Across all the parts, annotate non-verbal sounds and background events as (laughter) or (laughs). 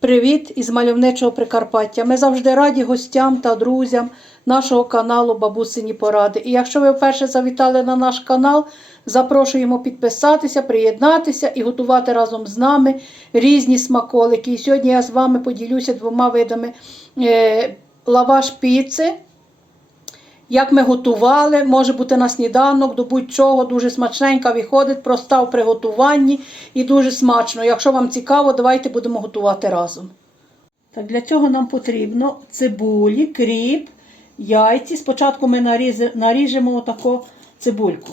Привіт із мальовничого Прикарпаття. Ми завжди раді гостям та друзям нашого каналу Бабусині Поради. І якщо ви вперше завітали на наш канал, запрошуємо підписатися, приєднатися і готувати разом з нами різні смаколики. І сьогодні я з вами поділюся двома видами е, лаваш піци. Як ми готували, може бути на сніданок, до будь-чого, дуже смачненька виходить, проста в приготуванні і дуже смачно. Якщо вам цікаво, давайте будемо готувати разом. Так, Для цього нам потрібно цибулі, кріп, яйці. Спочатку ми наріжемо отаку цибульку.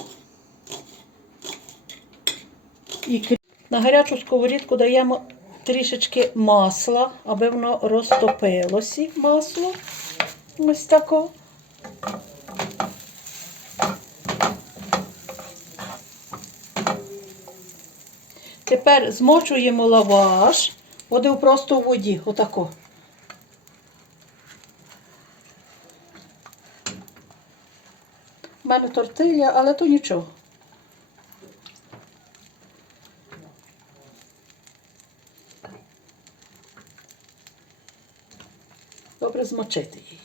І кріп. На гарячу сковорідку даємо трішечки масла, аби воно розтопилося масло. Ось тако. Тепер змочуємо лаваш, один просто в воді, отако. У мене тортилля, але то нічого. Добре змочити її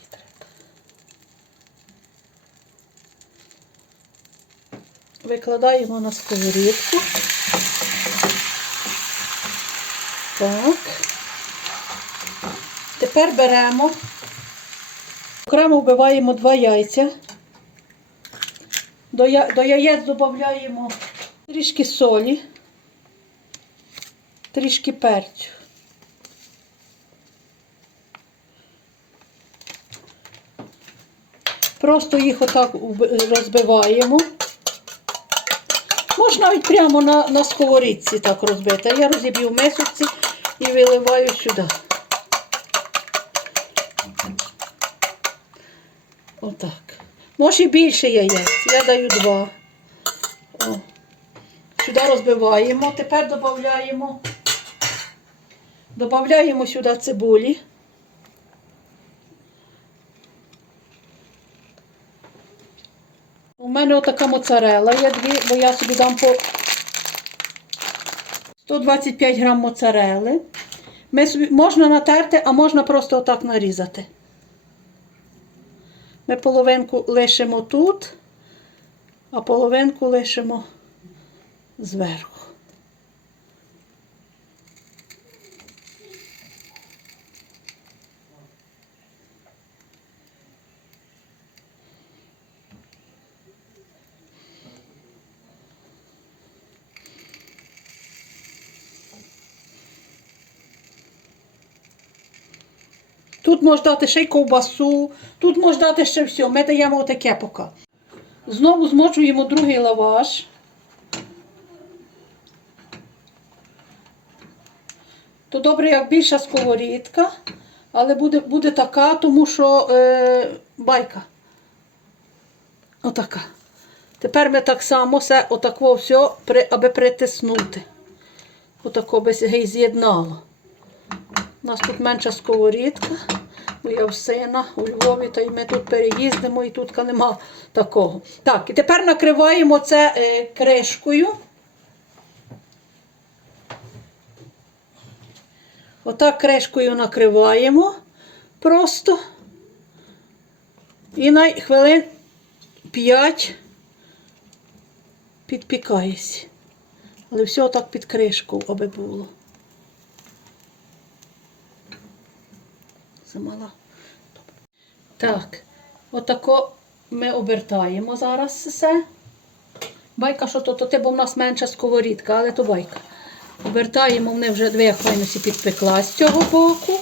Викладаємо на сковорідку. Так. Тепер беремо, окремо вбиваємо два яйця. До, я... До яєць додаємо трішки солі, трішки перцю. Просто їх отак розбиваємо. Можна навіть прямо на, на сковорідці так розбити. Я розіб'ю в мисочці і виливаю сюди. Отак. Може і більше яєць. Я даю два. О. Сюди розбиваємо. Тепер додаємо. Додаємо сюди цибулі. У мене отака моцарела є дві, бо я собі дам по 125 грам моцарели. Ми собі, можна натерти, а можна просто отак нарізати. Ми половинку лишимо тут, а половинку лишимо зверху. Тут можна дати ще й ковбасу, тут можна дати ще все. Ми даємо отаке поки. Знову змочуємо другий лаваш. То добре, як більша сковорідка, але буде, буде така, тому що е, байка. Отака. Тепер ми так само все, отако все, аби притиснути. Отако би з'єднало. У нас тут менша сковорідка, бо я в сина у Львові, та й ми тут переїздимо і тут нема такого. Так, і тепер накриваємо це е, кришкою. Отак кришкою накриваємо просто. І на хвилин 5 підпікається. Але все отак під кришку, аби було. Замала. Так, отако ми обертаємо зараз все. Байка, що то, то ти, бо в нас менша сковорідка, але то байка. Обертаємо, вони вже дві файності підпекла з цього боку.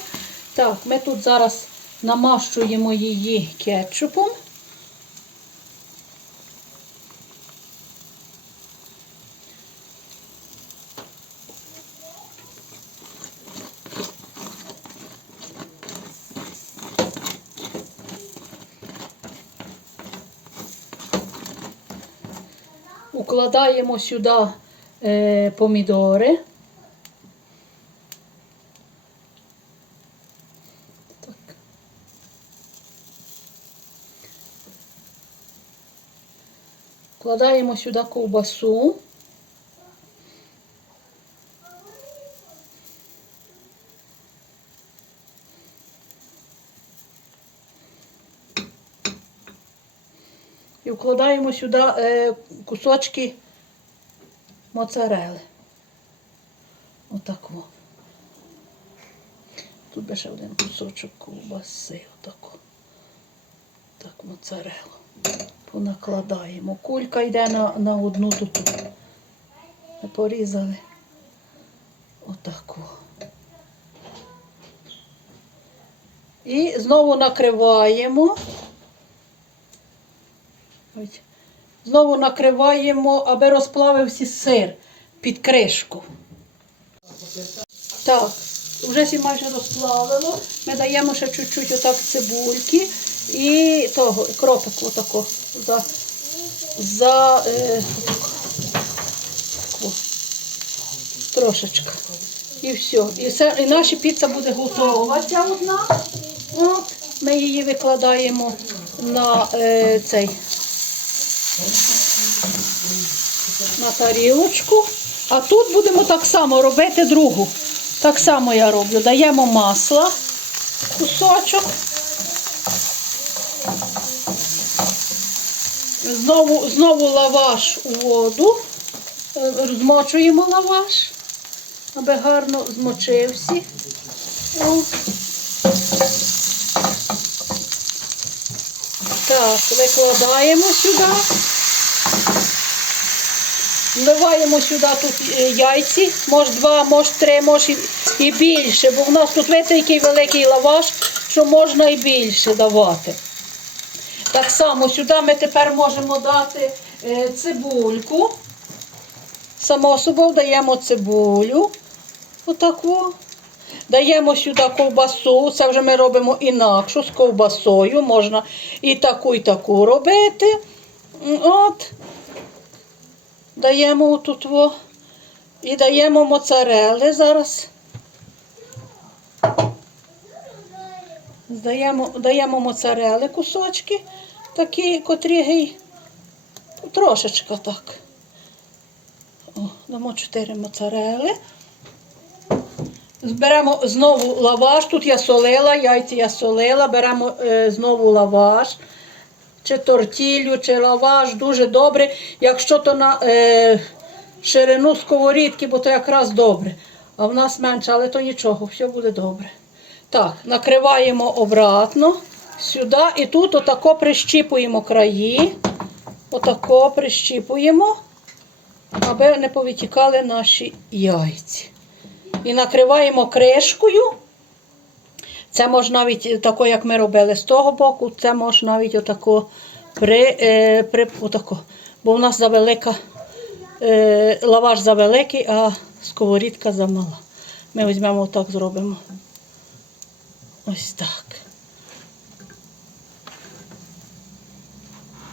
Так, ми тут зараз намащуємо її кетчупом. Кидаємо сюди е, помідори. Так. Вкладаємо сюди ковбасу. І вкладаємо сюди е, кусочки моцарели. Отак. Тут би ще один кусочок ковбаси. Отако. Так, моцарелу. Понакладаємо. Кулька йде на, на одну тут. Ми порізали. Отаку. І знову накриваємо. Ось. Знову накриваємо, аби розплавився сир під кришку. Так, вже всі майже розплавило. Ми даємо ще чуть-чуть отак цибульки і того, кропику отако за, за е, трошечки. І все. І, все. і наша піца буде готова ця одна. От, ми її викладаємо на е, цей на тарілочку. А тут будемо так само робити другу. Так само я роблю. Даємо масло, кусочок. Знову, знову лаваш у воду. Е, Змочуємо лаваш, аби гарно змочився. Так, викладаємо сюди. Вливаємо сюди тут е, яйці, може два, може три, може і- більше, бо в нас тут видите, який великий лаваш, що можна і більше давати. Так само сюди ми тепер можемо дати е, цибульку. Само собою даємо цибулю. Отаку. Даємо сюди ковбасу. Це вже ми робимо інакшу з ковбасою. Можна і таку, і таку робити. От. Даємо тут. І даємо моцарели зараз. Даємо, даємо моцарели кусочки, такі, котрі гей, трошечка так. О, дамо 4 моцарели. Зберемо знову лаваш. Тут я солила, яйця я солила. Беремо е, знову лаваш. Чи тортіллю, чи лаваш, дуже добре. Якщо то на е, ширину сковорідки, бо то якраз добре. А в нас менше, але то нічого, все буде добре. Так, накриваємо обратно сюди і тут отако прищіпуємо краї. Отако прищіпуємо, аби не повитікали наші яйці. І накриваємо кришкою. Це можна навіть тако, як ми робили з того боку, це можна навіть отако при, е, при отако. Бо в нас завелика, е, лаваш завеликий, а сковорідка замала. Ми візьмемо отак, зробимо. Ось так.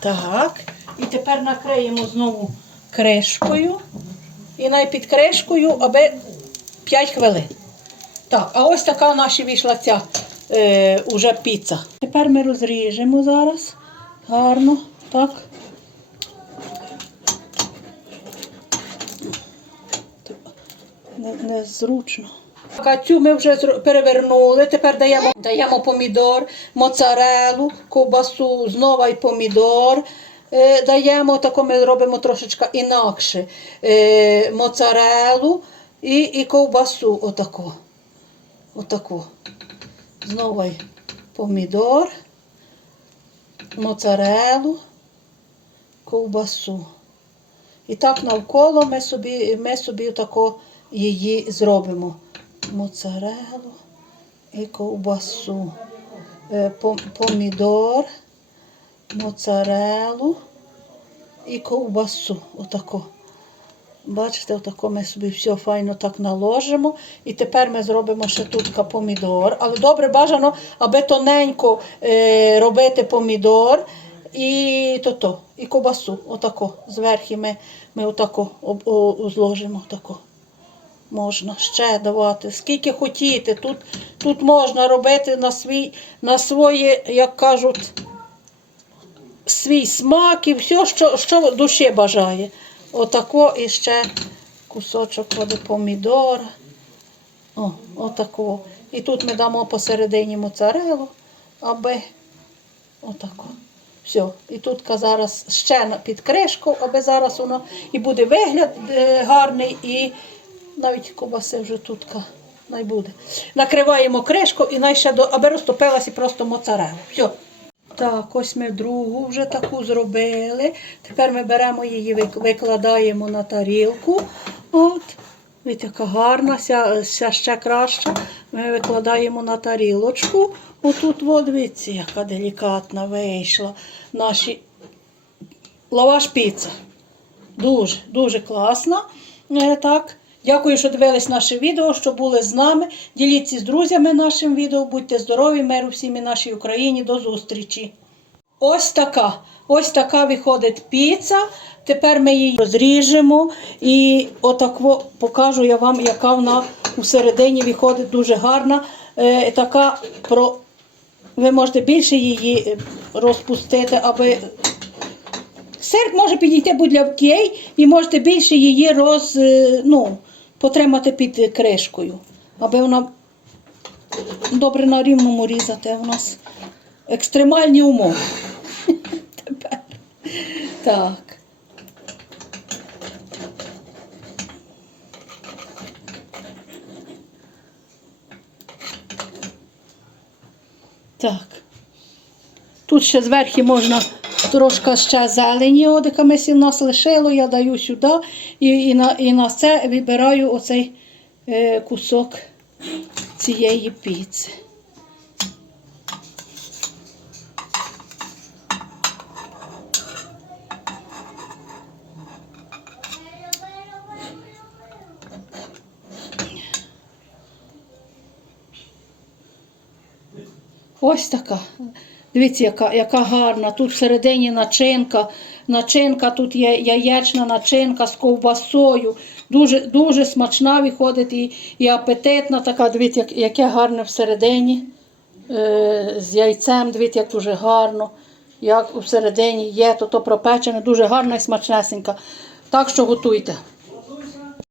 Так. І тепер накриємо знову кришкою. І най під кришкою, аби 5 хвилин. Так, а ось така в наші вийшла ця е, уже піца. Тепер ми розріжемо зараз. Гарно, так. Не, незручно. Так, а цю ми вже перевернули. Тепер даємо, даємо помідор, моцарелу, ковбасу, знову й помідор. Е, даємо, тако ми робимо трошечки інакше. Е, моцарелу і, і ковбасу. Отако. Отаку. Знову помідор, моцарелу, ковбасу. І так навколо ми собі, ми собі тако її зробимо. Моцарелу і ковбасу. Е, Помідор, моцарелу і ковбасу. Отако. Бачите, отако ми собі все файно так наложимо. І тепер ми зробимо ще тут помідор. Але добре бажано, аби тоненько е, робити помідор і то-то, і ковбасу. Отако. Зверху ми, ми отако зложимо. Отако. Можна ще давати. Скільки хотіти. Тут, тут можна робити на, свій, на своє, як кажуть, свій смак і все, що, що душі бажає. Отако і ще кусочок води помідора. О, отако. І тут ми дамо посередині моцарелу, аби отако. Все. І тут зараз ще під кришку, аби зараз воно і буде вигляд е, гарний, і навіть ковбаси вже тут най буде. Накриваємо кришку і най ще до, аби розтопилася просто моцарела. Все. Так, ось ми другу вже таку зробили. Тепер ми беремо її, викладаємо на тарілку. От. Видите, яка гарна, ся, ся ще краща. Ми викладаємо на тарілочку. Отут, от, яка делікатна вийшла. Наші лаваш піца. Дуже, дуже класна. Е, Так. Дякую, що дивились наше відео, що були з нами. Діліться з друзями нашим відео. Будьте здорові, миру всім і нашій Україні. До зустрічі. Ось така. Ось така виходить піца. Тепер ми її розріжемо і отако покажу я вам, яка вона всередині виходить дуже гарна. Е, така про... Ви можете більше її е, розпустити, аби Сир може підійти будь-який і можете більше її роз, е, ну, потримати під кришкою, аби вона добре на рівному різати. У нас екстремальні умови. (laughs) Тепер. Так. Так. Тут ще зверху можна трошки ще зелені, одика сі нас лишило, я даю сюди і, і, на, і на це вибираю оцей е, кусок цієї піци. Ось така. Дивіться, яка, яка гарна. Тут всередині начинка. Начинка, тут є яєчна начинка з ковбасою. Дуже, дуже смачна виходить і, і апетитна така. Дивіться, як, яке гарне всередині. Е, з яйцем, дивіться, як дуже гарно. Як всередині є, то, то пропечене, дуже гарна і смачнесенька. Так що готуйте.